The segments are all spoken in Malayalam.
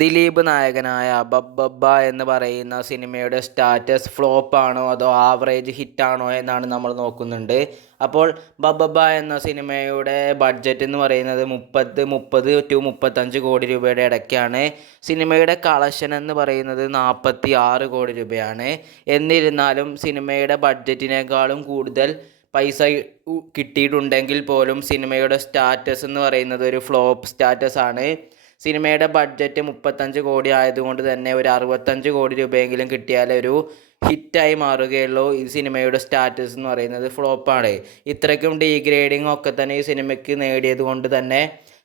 ദിലീപ് നായകനായ ബബ്ബബ്ബ എന്ന് പറയുന്ന സിനിമയുടെ സ്റ്റാറ്റസ് ഫ്ലോപ്പാണോ അതോ ആവറേജ് ഹിറ്റാണോ എന്നാണ് നമ്മൾ നോക്കുന്നുണ്ട്. അപ്പോൾ ബബ്ബബ്ബ എന്ന സിനിമയുടെ ബഡ്ജറ്റ് എന്ന് പറയുന്നത് മുപ്പത് മുപ്പത് ടു മുപ്പത്തഞ്ച് കോടി രൂപയുടെ ഇടയ്ക്കാണ്. സിനിമയുടെ കളക്ഷൻ എന്ന് പറയുന്നത് നാൽപ്പത്തി ആറ് കോടി രൂപയാണ്. എന്നിരുന്നാലും സിനിമയുടെ ബഡ്ജറ്റിനേക്കാളും കൂടുതൽ പൈസ കിട്ടിയിട്ടുണ്ടെങ്കിൽ പോലും സിനിമയുടെ സ്റ്റാറ്റസ് എന്ന് പറയുന്നത് ഒരു ഫ്ലോപ്പ് സ്റ്റാറ്റസ് ആണ്. സിനിമയുടെ ബഡ്ജറ്റ് മുപ്പത്തഞ്ച് കോടി ആയതുകൊണ്ട് തന്നെ ഒരു അറുപത്തഞ്ച് കോടി രൂപയെങ്കിലും കിട്ടിയാലേ ഒരു ഹിറ്റായി മാറുകയുള്ളൂ ഈ സിനിമയുടെ സ്റ്റാറ്റസ് എന്ന് പറയുന്നത് ഫ്ലോപ്പാണ്. ഇത്രയ്ക്കും ഡീഗ്രേഡിംഗ് ഒക്കെ തന്നെ ഈ സിനിമയ്ക്ക് നേടിയത് കൊണ്ട് തന്നെ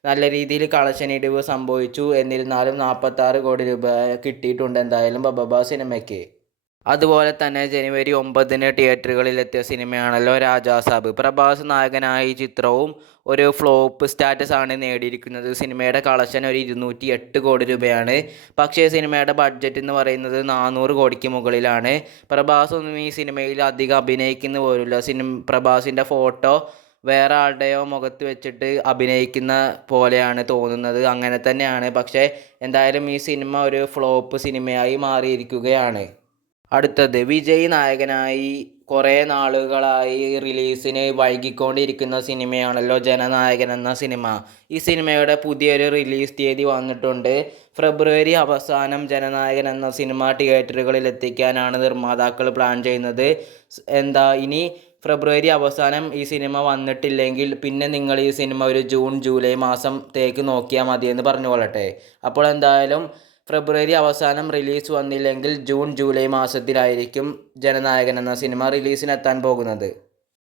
നല്ല രീതിയിൽ കളക്ഷൻ ഇടിവ് സംഭവിച്ചു. എന്നിരുന്നാലും നാൽപ്പത്താറ് കോടി രൂപ കിട്ടിയിട്ടുണ്ട് എന്തായാലും ബബബ സിനിമയ്ക്ക്. അതുപോലെ തന്നെ ജനുവരി ഒമ്പതിന് തിയേറ്ററുകളിലെത്തിയ സിനിമയാണല്ലോ രാജാസാബ്. പ്രഭാസ് നായകനായ ഈ ചിത്രവും ഒരു ഫ്ലോപ്പ് സ്റ്റാറ്റസ് ആണ് നേടിയിരിക്കുന്നത്. സിനിമയുടെ കളക്ഷൻ ഒരു ഇരുന്നൂറ്റി എട്ട് കോടി രൂപയാണ്. പക്ഷേ സിനിമയുടെ ബഡ്ജറ്റ് എന്ന് പറയുന്നത് നാനൂറ് കോടിക്ക് മുകളിലാണ്. പ്രഭാസ് ഒന്നും ഈ സിനിമയിൽ അധികം അഭിനയിക്കുന്ന പോലുമില്ല. സിനിമ പ്രഭാസിന്റെ ഫോട്ടോ വേറെ ആളുടെയോ മുഖത്ത് വെച്ചിട്ട് അഭിനയിക്കുന്ന പോലെയാണ് തോന്നുന്നത്. അങ്ങനെ തന്നെയാണ്. പക്ഷേ എന്തായാലും ഈ സിനിമ ഒരു ഫ്ലോപ്പ് സിനിമയായി മാറിയിരിക്കുകയാണ്. അടുത്തത് വിജയ് നായകനായി കുറേ നാളുകളായി റിലീസിന് വൈകിക്കൊണ്ടിരിക്കുന്ന സിനിമയാണല്ലോ ജനനായകൻ എന്ന സിനിമ. ഈ സിനിമയുടെ പുതിയൊരു റിലീസ് തീയതി വന്നിട്ടുണ്ട്. ഫെബ്രുവരി അവസാനം ജനനായകൻ എന്ന സിനിമ തിയേറ്ററുകളിൽ എത്തിക്കാനാണ് നിർമ്മാതാക്കൾ പ്ലാൻ ചെയ്യുന്നത്. എന്താ ഇനി ഫെബ്രുവരി അവസാനം ഈ സിനിമ വന്നിട്ടില്ലെങ്കിൽ പിന്നെ നിങ്ങൾ ഈ സിനിമ ഒരു ജൂൺ ജൂലൈ മാസത്തേക്ക് നോക്കിയാൽ മതിയെന്ന് പറഞ്ഞുകൊള്ളട്ടെ. അപ്പോൾ എന്തായാലും ഫെബ്രുവരി അവസാനം റിലീസ് വന്നില്ലെങ്കിൽ ജൂൺ ജൂലൈ മാസത്തിലായിരിക്കും ജനനായകൻ എന്ന സിനിമ റിലീസിനെത്താൻ പോകുന്നത്.